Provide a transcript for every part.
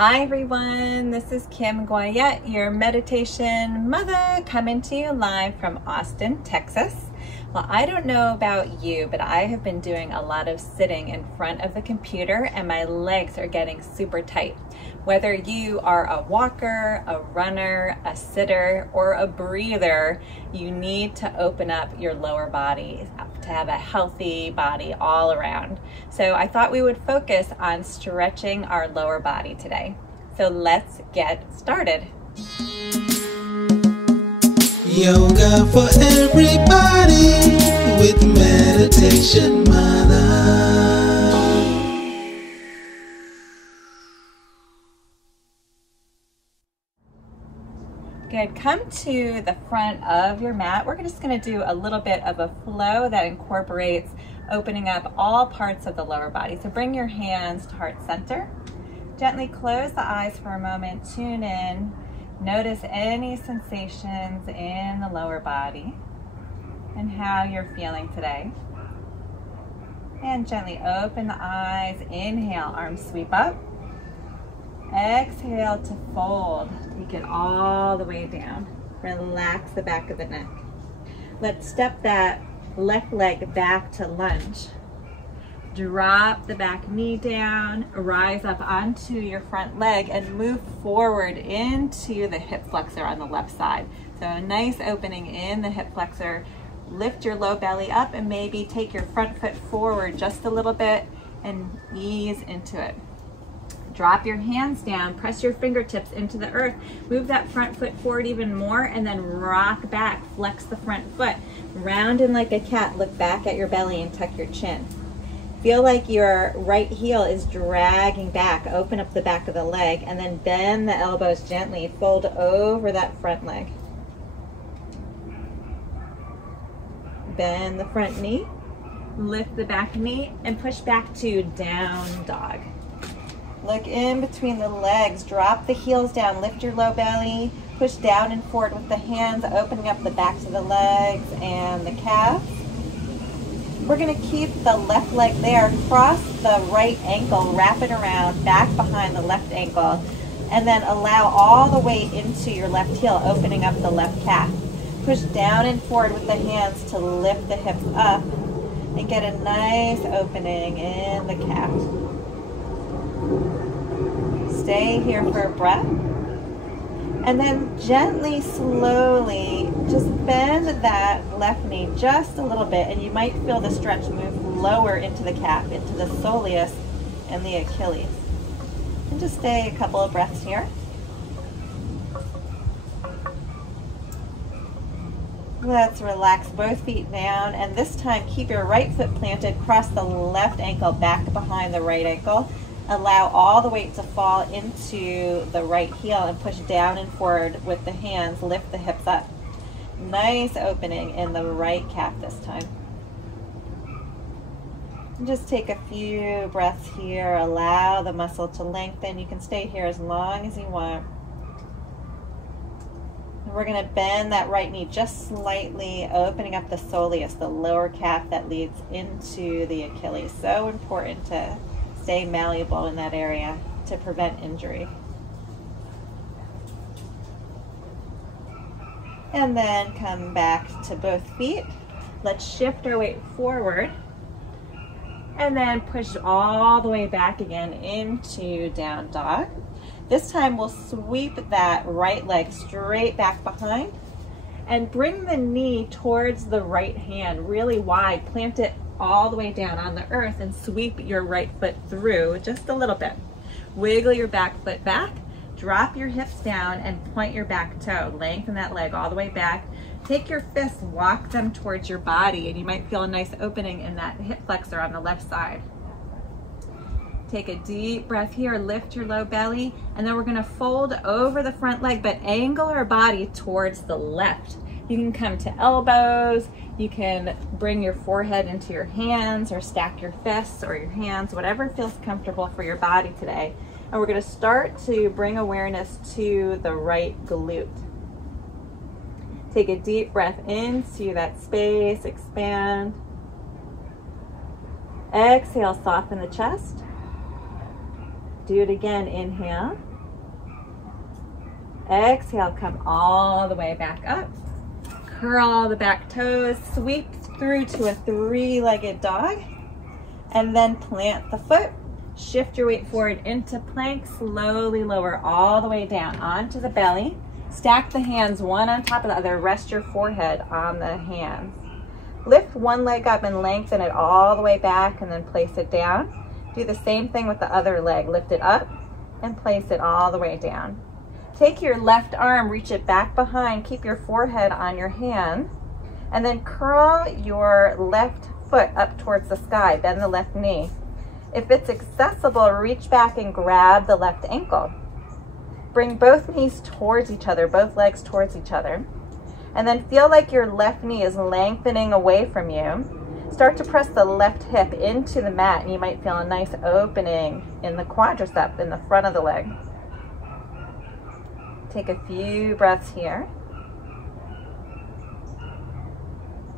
Hi everyone, this is Kim Guayette, your meditation mother, coming to you live from Austin, Texas. Well, I don't know about you, but I have been doing a lot of sitting in front of the computer and my legs are getting super tight. Whether you are a walker, a runner, a sitter, or a breather, you need to open up your lower body to have a healthy body all around. So I thought we would focus on stretching our lower body today. So let's get started. Yoga for everybody with Meditation Mutha. Good, come to the front of your mat. We're just gonna do a little bit of a flow that incorporates opening up all parts of the lower body. So bring your hands to heart center. Gently close the eyes for a moment, tune in. Notice any sensations in the lower body and how you're feeling today. And gently open the eyes, inhale, arms sweep up. Exhale to fold, take it all the way down. Relax the back of the neck. Let's step that left leg back to lunge. Drop the back knee down, rise up onto your front leg and move forward into the hip flexor on the left side. So a nice opening in the hip flexor. Lift your low belly up and maybe take your front foot forward just a little bit and ease into it. Drop your hands down, press your fingertips into the earth, move that front foot forward even more and then rock back, flex the front foot. Round in like a cat, look back at your belly and tuck your chin. Feel like your right heel is dragging back, open up the back of the leg and then bend the elbows gently, fold over that front leg. Bend the front knee, lift the back knee and push back to down dog. Look in between the legs, drop the heels down, lift your low belly, push down and forward with the hands, opening up the backs of the legs and the calves. We're gonna keep the left leg there, cross the right ankle, wrap it around, back behind the left ankle, and then allow all the weight into your left heel, opening up the left calf. Push down and forward with the hands to lift the hips up and get a nice opening in the calf. Stay here for a breath. And then gently, slowly, just bend that left knee just a little bit and you might feel the stretch move lower into the calf, into the soleus and the Achilles. And just stay a couple of breaths here. Let's relax both feet down and this time keep your right foot planted, cross the left ankle back behind the right ankle. Allow all the weight to fall into the right heel and push down and forward with the hands, lift the hips up. Nice opening in the right calf this time. And just take a few breaths here, allow the muscle to lengthen. You can stay here as long as you want. And we're gonna bend that right knee just slightly, opening up the soleus, the lower calf that leads into the Achilles. So important to stay malleable in that area to prevent injury. And then come back to both feet. Let's shift our weight forward and then push all the way back again into down dog. This time we'll sweep that right leg straight back behind and bring the knee towards the right hand really wide. Plant it all the way down on the earth and sweep your right foot through just a little bit. Wiggle your back foot back, drop your hips down and point your back toe. Lengthen that leg all the way back. Take your fists, walk them towards your body and you might feel a nice opening in that hip flexor on the left side. Take a deep breath here, lift your low belly, and then we're gonna fold over the front leg but angle our body towards the left. You can come to elbows, you can bring your forehead into your hands or stack your fists or your hands, whatever feels comfortable for your body today. And we're gonna start to bring awareness to the right glute. Take a deep breath into that space, expand. Exhale, soften the chest. Do it again, inhale. Exhale, come all the way back up. Curl the back toes, sweep through to a three-legged dog, and then plant the foot. Shift your weight forward into plank, slowly lower all the way down onto the belly. Stack the hands one on top of the other, rest your forehead on the hands. Lift one leg up and lengthen it all the way back and then place it down. Do the same thing with the other leg. Lift it up and place it all the way down. Take your left arm, reach it back behind, keep your forehead on your hand, and then curl your left foot up towards the sky, bend the left knee. If it's accessible, reach back and grab the left ankle. Bring both knees towards each other, both legs towards each other, and then feel like your left knee is lengthening away from you. Start to press the left hip into the mat, and you might feel a nice opening in the quadricep in the front of the leg. Take a few breaths here.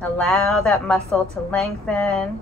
Allow that muscle to lengthen.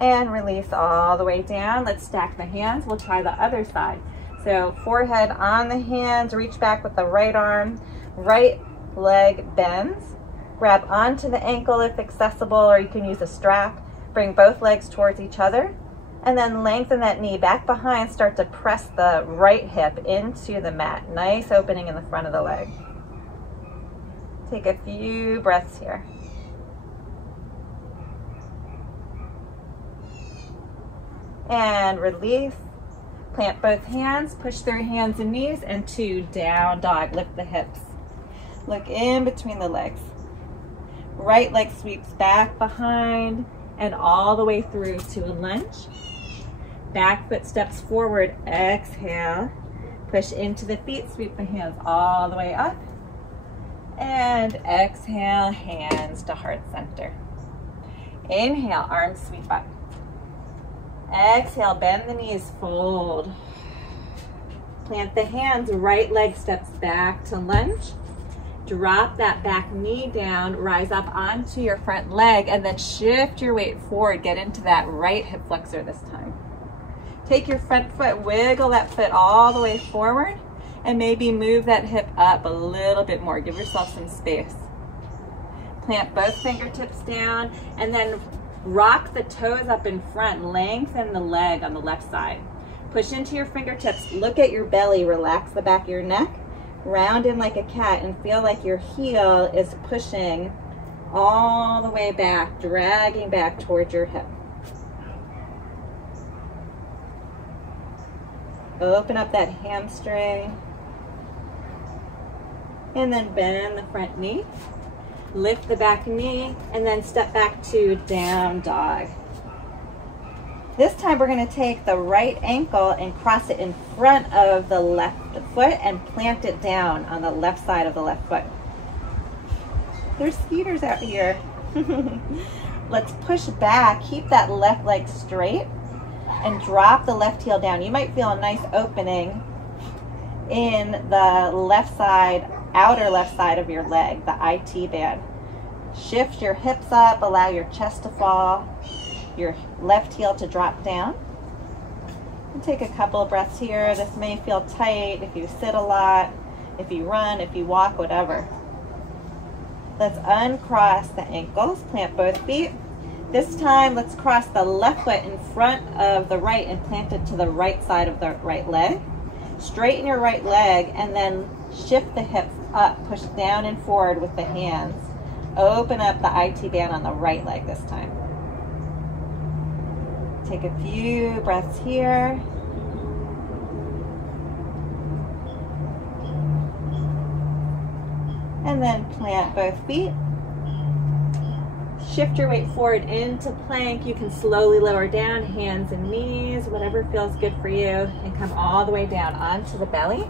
And release all the way down. Let's stack the hands. We'll try the other side. So forehead on the hands, reach back with the right arm, right leg bends. Grab onto the ankle if accessible, or you can use a strap. Bring both legs towards each other. And then lengthen that knee back behind. Start to press the right hip into the mat. Nice opening in the front of the leg. Take a few breaths here. And release. Plant both hands. Push through hands and knees into down dog. Lift the hips. Look in between the legs. Right leg sweeps back behind and all the way through to a lunge. Back foot steps forward, exhale. Push into the feet, sweep the hands all the way up. And exhale, hands to heart center. Inhale, arms sweep up. Exhale, bend the knees, fold. Plant the hands, right leg steps back to lunge. Drop that back knee down, rise up onto your front leg, and then shift your weight forward. Get into that right hip flexor this time. Take your front foot, wiggle that foot all the way forward, and maybe move that hip up a little bit more. Give yourself some space. Plant both fingertips down, and then rock the toes up in front. Lengthen the leg on the left side. Push into your fingertips. Look at your belly. Relax the back of your neck. Round in like a cat and feel like your heel is pushing all the way back, dragging back towards your hip. Open up that hamstring. And then bend the front knee. Lift the back knee and then step back to down dog. This time we're going to take the right ankle and cross it in front of the left foot and plant it down on the left side of the left foot. There's skeeters out here. Let's push back, keep that left leg straight, and drop the left heel down. You might feel a nice opening in the left side, outer left side of your leg, the IT band. Shift your hips up, allow your chest to fall, your left heel to drop down. And take a couple of breaths here. This may feel tight if you sit a lot, if you run, if you walk, whatever. Let's uncross the ankles, plant both feet. This time, let's cross the left foot in front of the right and plant it to the right side of the right leg. Straighten your right leg and then shift the hips up, push down and forward with the hands. Open up the IT band on the right leg this time. Take a few breaths here. And then plant both feet. Shift your weight forward into plank. You can slowly lower down, hands and knees, whatever feels good for you, and come all the way down onto the belly.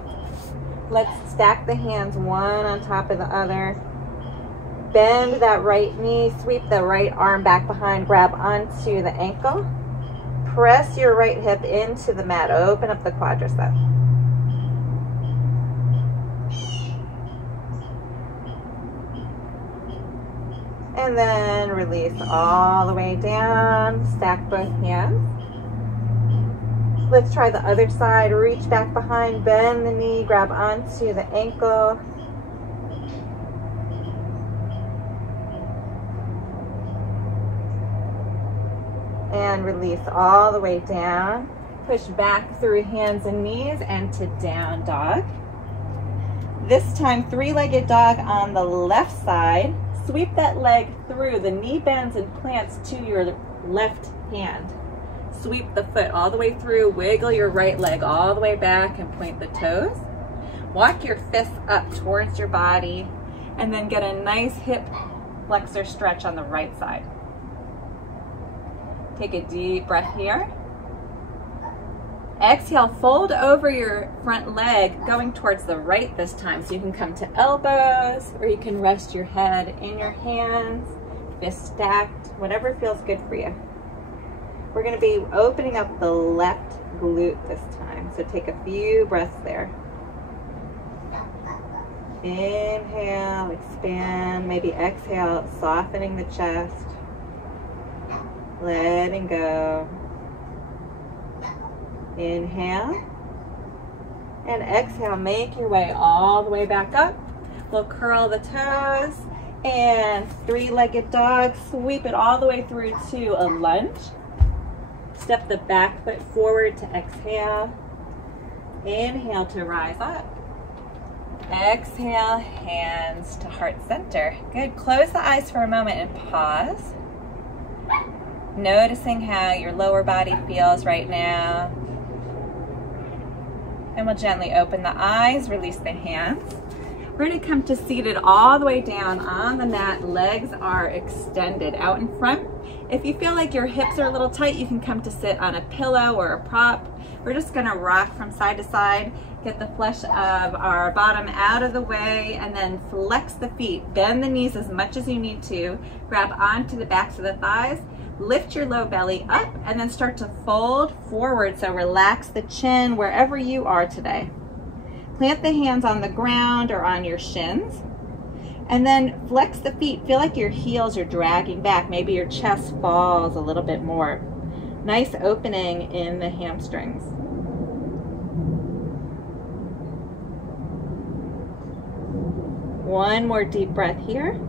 Let's stack the hands one on top of the other. Bend that right knee, sweep the right arm back behind, grab onto the ankle. Press your right hip into the mat. Open up the quadricep. And then release all the way down. Stack both hands. Let's try the other side. Reach back behind, bend the knee, grab onto the ankle. And release all the way down. Push back through hands and knees and to down dog. This time, three-legged dog on the left side. Sweep that leg through. The knee bends and plants to your left hand. Sweep the foot all the way through. Wiggle your right leg all the way back and point the toes. Walk your fists up towards your body and then get a nice hip flexor stretch on the right side. Take a deep breath here. Exhale, fold over your front leg, going towards the right this time. So you can come to elbows, or you can rest your head in your hands, fists stacked, whatever feels good for you. We're gonna be opening up the left glute this time. So take a few breaths there. Inhale, expand, maybe exhale, softening the chest, letting go. Inhale and exhale, make your way all the way back up. We'll curl the toes and three-legged dog, sweep it all the way through to a lunge. Step the back foot forward to exhale. Inhale to rise up. Exhale, hands to heart center. Good, close the eyes for a moment and pause. Noticing how your lower body feels right now. And we'll gently open the eyes, release the hands. We're gonna come to seated all the way down on the mat. Legs are extended out in front. If you feel like your hips are a little tight, you can come to sit on a pillow or a prop. We're just gonna rock from side to side, get the flesh of our bottom out of the way, and then flex the feet. Bend the knees as much as you need to. Grab onto the backs of the thighs. Lift your low belly up and then start to fold forward. So relax the chin wherever you are today. Plant the hands on the ground or on your shins. And then flex the feet. Feel like your heels are dragging back. Maybe your chest falls a little bit more. Nice opening in the hamstrings. One more deep breath here.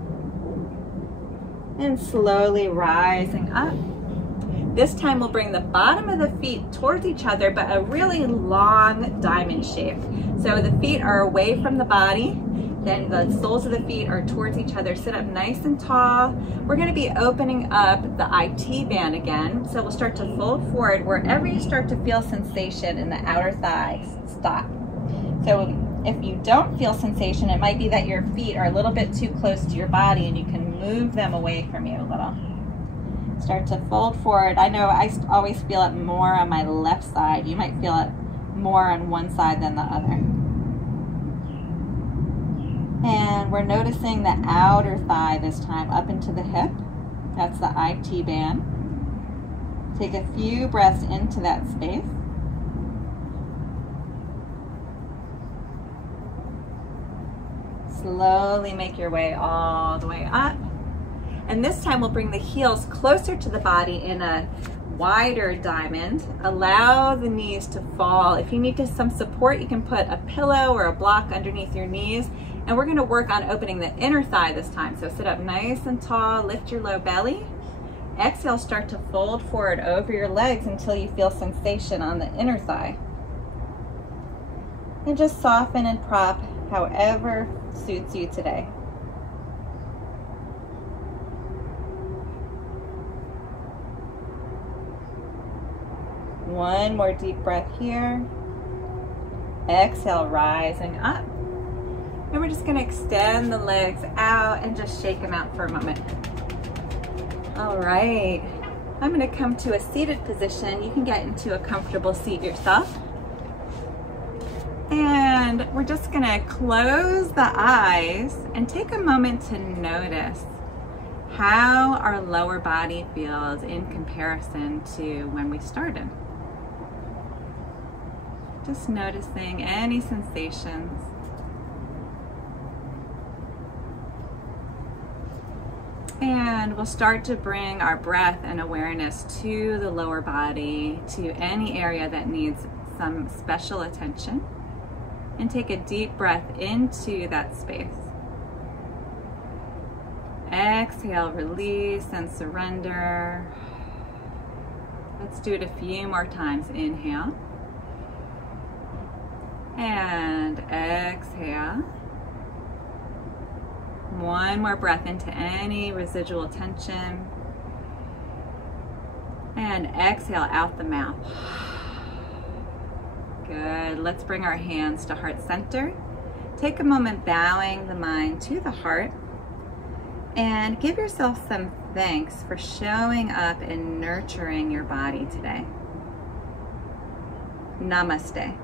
And slowly rising up. This time we'll bring the bottom of the feet towards each other, but a really long diamond shape. So the feet are away from the body, then the soles of the feet are towards each other. Sit up nice and tall. We're gonna be opening up the IT band again. So we'll start to fold forward. Wherever you start to feel sensation in the outer thighs, stop. So if you don't feel sensation, it might be that your feet are a little bit too close to your body and you can move them away from you a little. Start to fold forward. I know I always feel it more on my left side. You might feel it more on one side than the other. And we're noticing the outer thigh this time up into the hip. That's the IT band. Take a few breaths into that space. Slowly make your way all the way up. And this time we'll bring the heels closer to the body in a wider diamond. Allow the knees to fall. If you need some support, you can put a pillow or a block underneath your knees. And we're gonna work on opening the inner thigh this time. So sit up nice and tall, lift your low belly. Exhale, start to fold forward over your legs until you feel sensation on the inner thigh. And just soften and prop however suits you today. One more deep breath here. Exhale, rising up. And we're just gonna extend the legs out and just shake them out for a moment. All right, I'm gonna come to a seated position. You can get into a comfortable seat yourself. And we're just gonna close the eyes and take a moment to notice how our lower body feels in comparison to when we started. Just noticing any sensations. And we'll start to bring our breath and awareness to the lower body, to any area that needs some special attention. And take a deep breath into that space. Exhale, release and surrender. Let's do it a few more times. Inhale. And exhale. One more breath into any residual tension. And exhale out the mouth. Good. Let's bring our hands to heart center. Take a moment bowing the mind to the heart. And give yourself some thanks for showing up and nurturing your body today. Namaste.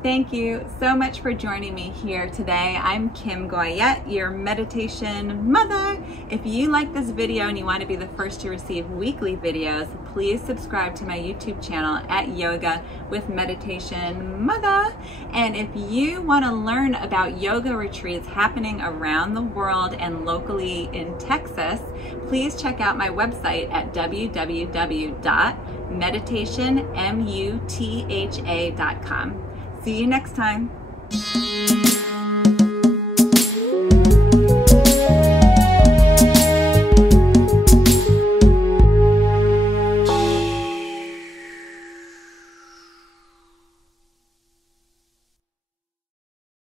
Thank you so much for joining me here today. I'm Kim Goyette, your meditation mother. If you like this video and you want to be the first to receive weekly videos, please subscribe to my YouTube channel at Yoga with Meditation Mutha. And if you want to learn about yoga retreats happening around the world and locally in Texas, please check out my website at www.meditationmutha.com. See you next time.